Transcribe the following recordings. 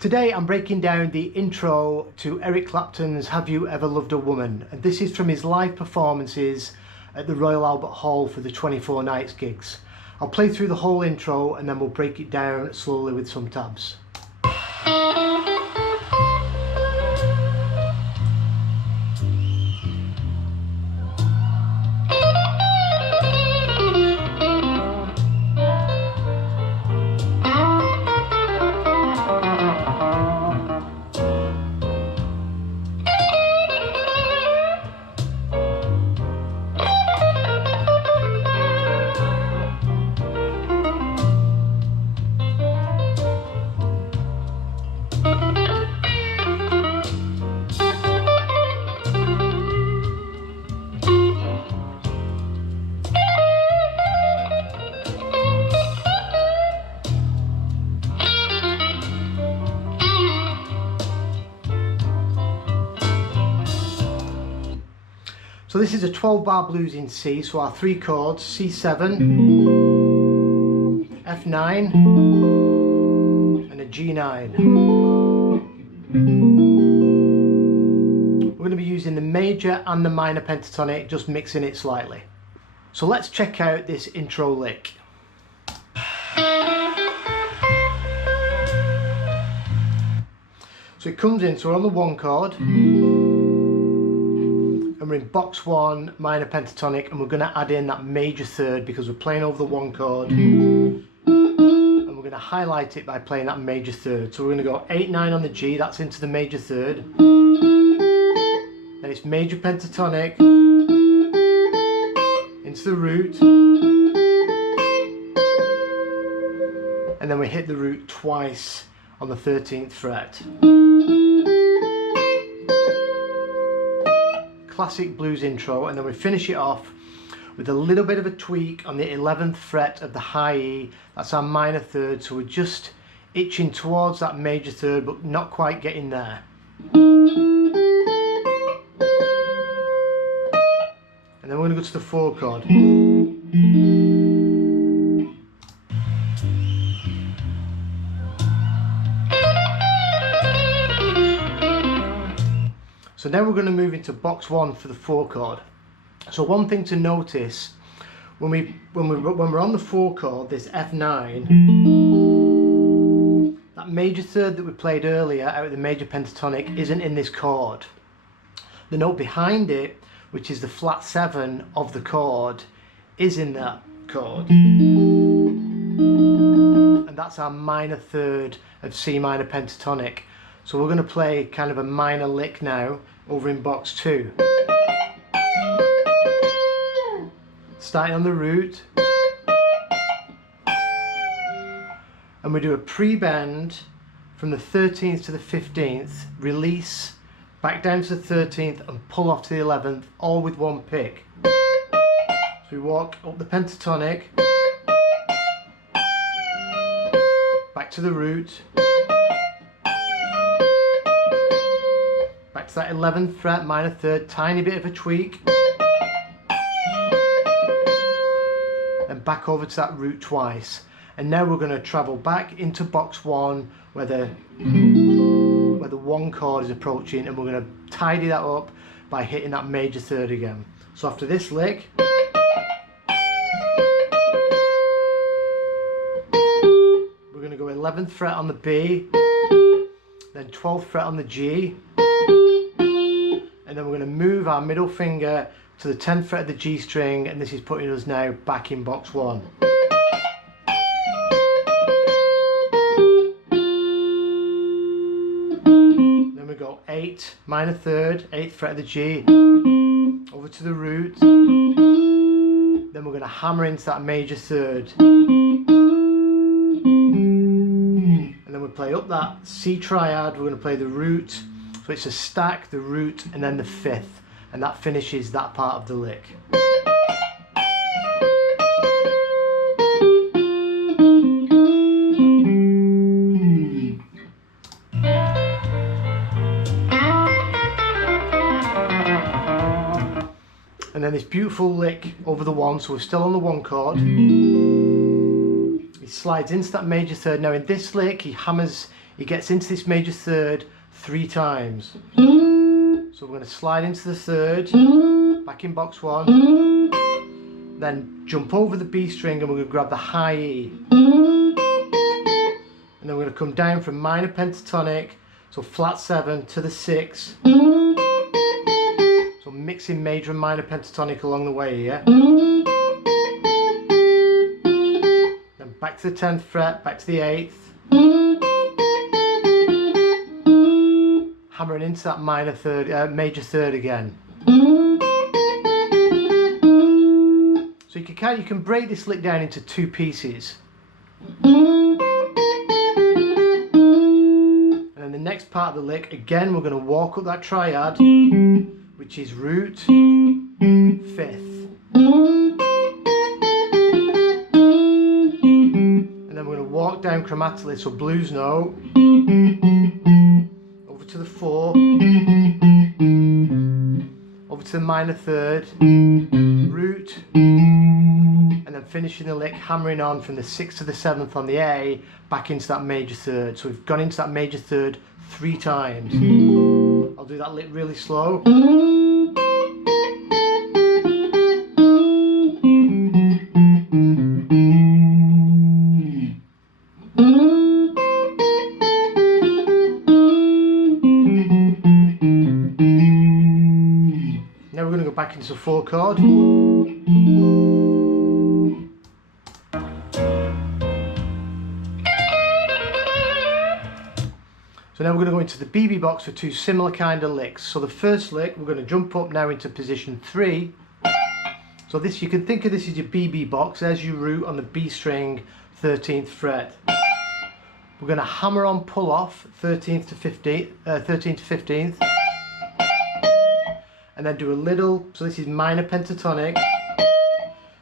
Today I'm breaking down the intro to Eric Clapton's Have You Ever Loved a Woman, and this is from his live performances at the Royal Albert Hall for the 24 Nights gigs. I'll play through the whole intro and then we'll break it down slowly with some tabs. So this is a 12-bar blues in C, so our three chords, C7, F9 and a G9. We're going to be using the major and the minor pentatonic, just mixing it slightly. So let's check out this intro lick. So it comes in, so we're on the one chord. And we're in box one, minor pentatonic, and we're going to add in that major third because we're playing over the one chord. And we're going to highlight it by playing that major third. So we're going to go 8-9 on the G, that's into the major third. Then it's major pentatonic, into the root. And then we hit the root twice on the 13th fret. Classic blues intro, and then we finish it off with a little bit of a tweak on the 11th fret of the high E. That's our minor third, so we're just itching towards that major third but not quite getting there. And then we're going to go to the 4 chord. So now we're going to move into box one for the 4 chord. So one thing to notice when we're on the 4 chord, this F9, that major third that we played earlier out of the major pentatonic isn't in this chord. The note behind it, which is the flat 7 of the chord, is in that chord. And that's our minor third of C minor pentatonic. So we're going to play kind of a minor lick now over in box 2. Starting on the root. And we do a pre-bend from the 13th to the 15th, release, back down to the 13th and pull off to the 11th, all with one pick. So we walk up the pentatonic, back to the root, back to that 11th fret, minor third, tiny bit of a tweak, and back over to that root twice. And now we're going to travel back into box 1 where the 1 chord is approaching, and we're going to tidy that up by hitting that major third again. So after this lick, we're going to go 11th fret on the B, then 12th fret on the G, and then we're going to move our middle finger to the 10th fret of the G string, and this is putting us now back in box 1. Then we go 8, minor third, 8th fret of the G, over to the root, then we're going to hammer into that major third, and then we play up that C triad. We're going to play the root. So it's a stack, the root, and then the 5th, and that finishes that part of the lick. And then this beautiful lick over the 1, so we're still on the 1 chord. He slides into that major third. Now in this lick he hammers he gets into this major third 3 times. So we're going to slide into the third, back in box 1, then jump over the B string and we're going to grab the high E. And then we're going to come down from minor pentatonic, so flat 7 to the 6. So mixing major and minor pentatonic along the way here. Then back to the 10th fret, back to the 8th. Hammering into that minor third, major third again. So you can break this lick down into 2 pieces. And then the next part of the lick, again we're going to walk up that triad, which is root, 5th. And then we're going to walk down chromatically, so blues note, over to the 4, over to the minor third, root, and then finishing the lick hammering on from the 6th to the 7th on the A, back into that major third. So we've gone into that major third 3 times. I'll do that lick really slow. Now we're going to go back into the 4 chord. So now we're going to go into the BB box for 2 similar kind of licks. So the first lick, we're going to jump up now into position 3. So this, you can think of this as your BB box. There's your root on the B string, 13th fret. We're going to hammer on pull off 13th to 15th. And then do a little, so this is minor pentatonic.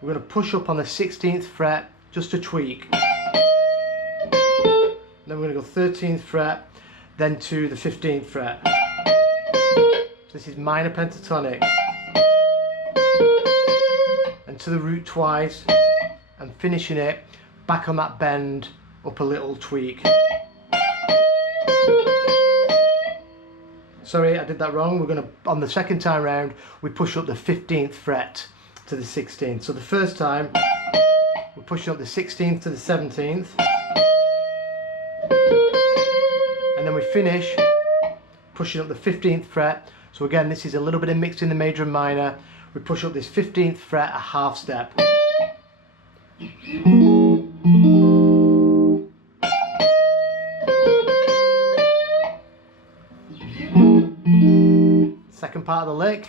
We're going to push up on the 16th fret, just a tweak. Then we're going to go 13th fret, then to the 15th fret. So this is minor pentatonic. And to the root twice, and finishing it back on that bend, up a little tweak. Sorry, I did that wrong. We're going to, on the second time round, we push up the 15th fret to the 16th. So the first time, we're pushing up the 16th to the 17th. And then we finish pushing up the 15th fret. So again, this is a little bit of mixed in the major and minor. We push up this 15th fret a half step. Second part of the lick.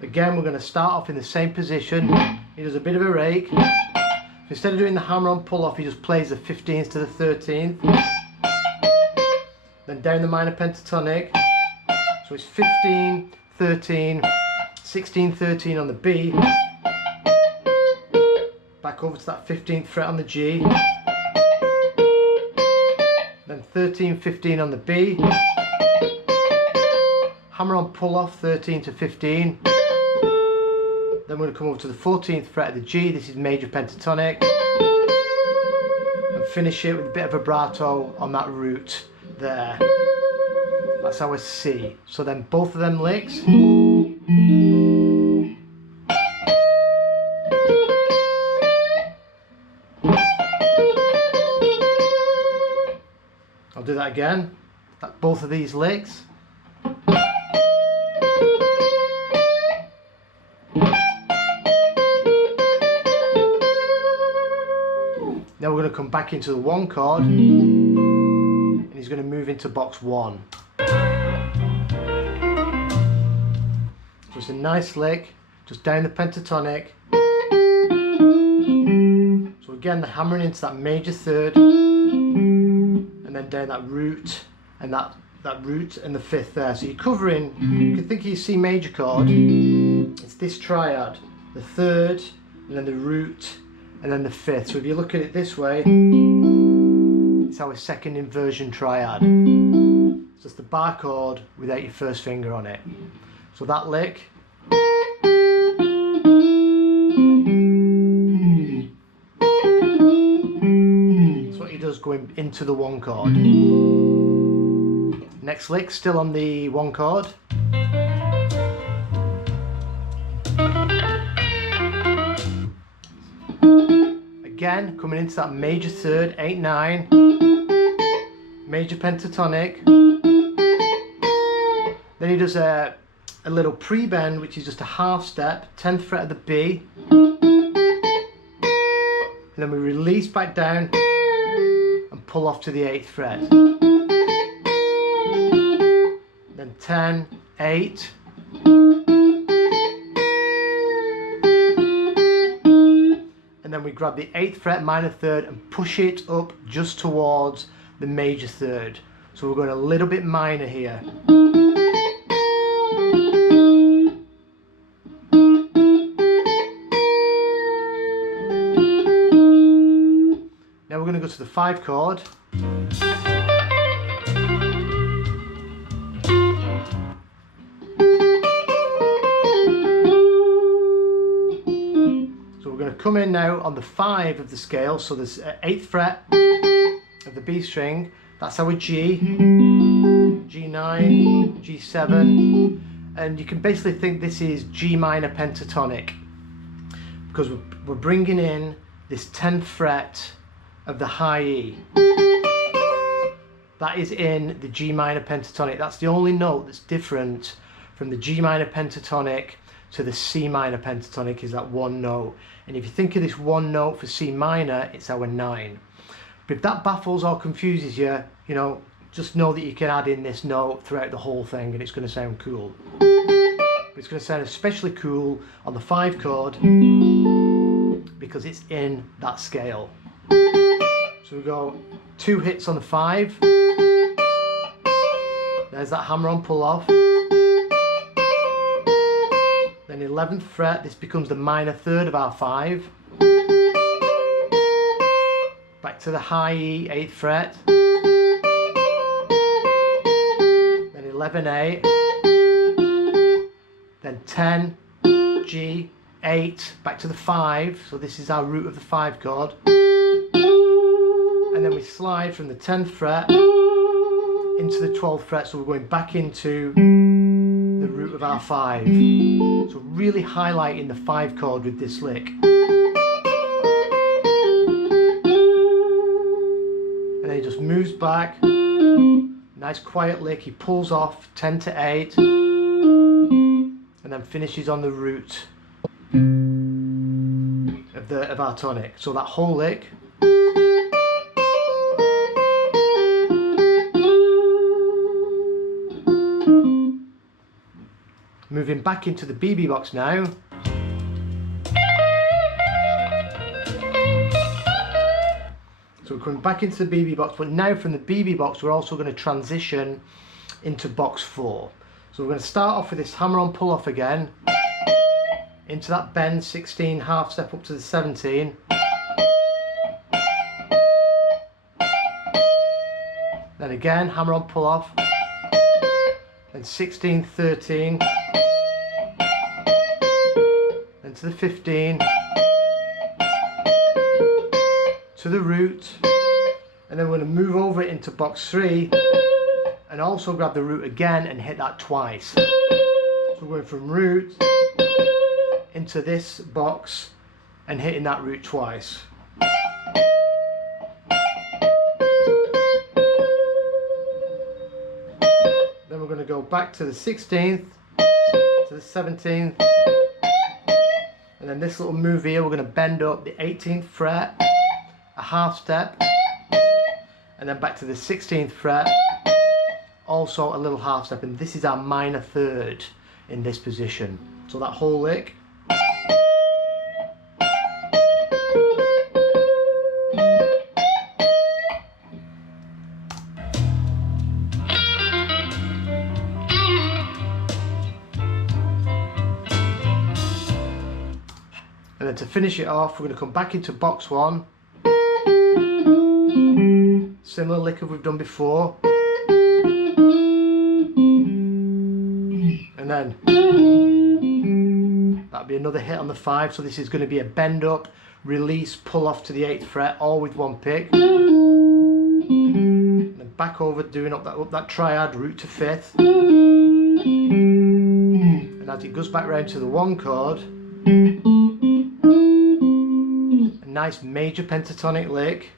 Again, we're going to start off in the same position. He does a bit of a rake. Instead of doing the hammer on pull off, he just plays the 15th to the 13th. Then down the minor pentatonic. So it's 15, 13, 16, 13 on the B. Back over to that 15th fret on the G. Then 13, 15 on the B. Hammer on pull off 13 to 15. Then we're going to come over to the 14th fret of the G. This is major pentatonic. And finish it with a bit of vibrato on that root there. That's our C. So then both of them licks. I'll do that again. Both of these licks. Now we're going to come back into the 1 chord, and he's going to move into box 1. So it's a nice lick, just down the pentatonic. So again, the hammering into that major third, and then down that root, and that root and the 5th there. So you're covering, you can think of your C major chord, it's this triad, the 3rd, and then the root, and then the 5th. So if you look at it this way, it's our second inversion triad. So it's the bar chord without your first finger on it. So that lick. going into the 1 chord. Next lick, still on the 1 chord. Again, coming into that major third, 8/9, major pentatonic. Then he does a little pre-bend, which is just a half step, 10th fret of the B. And then we release back down and pull off to the 8th fret. Then 10, 8. And then we grab the 8th fret minor third and push it up just towards the major third. So we're going a little bit minor here. Now we're going to go to the 5 chord. So we're going to come in now on the 5 of the scale, so there's 8th fret of the B string, that's our G, G9, G7, and you can basically think this is G minor pentatonic, because we're bringing in this 10th fret of the high E. That is in the G minor pentatonic. That's the only note that's different from the G minor pentatonic to the C minor pentatonic, is that 1 note. And if you think of this 1 note for C minor, it's our 9. But if that baffles or confuses you, you know, just know that you can add in this note throughout the whole thing and it's going to sound cool. But it's going to sound especially cool on the 5 chord because it's in that scale. So we go 2 hits on the 5. There's that hammer on pull off. Then 11th fret, this becomes the minor third of our 5. Back to the high E, 8th fret. Then 11, 8. Then 10, G, 8, back to the 5. So this is our root of the 5 chord. And then we slide from the 10th fret into the 12th fret, so we're going back into the root of our 5. So really highlighting the 5 chord with this lick. And then he just moves back, nice quiet lick, he pulls off 10 to 8, and then finishes on the root of our tonic. So that whole lick. Moving back into the BB box now. So we're coming back into the BB box, but now from the BB box we're also going to transition into box 4. So we're going to start off with this hammer on pull off again, into that bend 16, half step up to the 17. Then again, hammer on pull off, then 16, 13, then to the 15, to the root, and then we're going to move over it into box 3 and also grab the root again and hit that twice. So we're going from root into this box and hitting that root twice. Then we're going to go back to the 16th, to the 17th, and then this little move here, we're going to bend up the 18th fret, a half step, and then back to the 16th fret, also a little half step, and this is our minor third in this position. So that whole lick. And then to finish it off, we're going to come back into box 1. Similar lick as we've done before. And then that'll be another hit on the 5. So this is going to be a bend up, release, pull off to the 8th fret, all with 1 pick. And back over, doing up that triad, root to fifth. And as it goes back round to the 1 chord, a nice major pentatonic lick,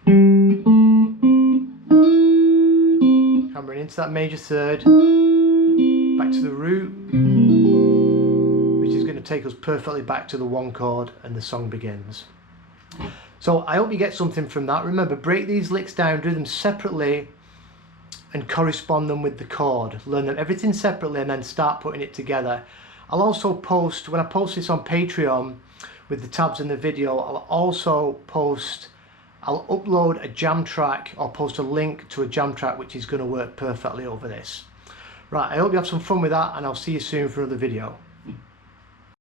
hammering into that major 3rd, back to the root, which is going to take us perfectly back to the 1 chord, and the song begins. So I hope you get something from that. Remember, break these licks down, do them separately and correspond them with the chord. Learn them everything separately and then start putting it together. I'll also post, when I post this on Patreon with the tabs in the video, I'll upload a jam track, or post a link to a jam track which is going to work perfectly over this. Right, I hope you have some fun with that, and I'll see you soon for another video.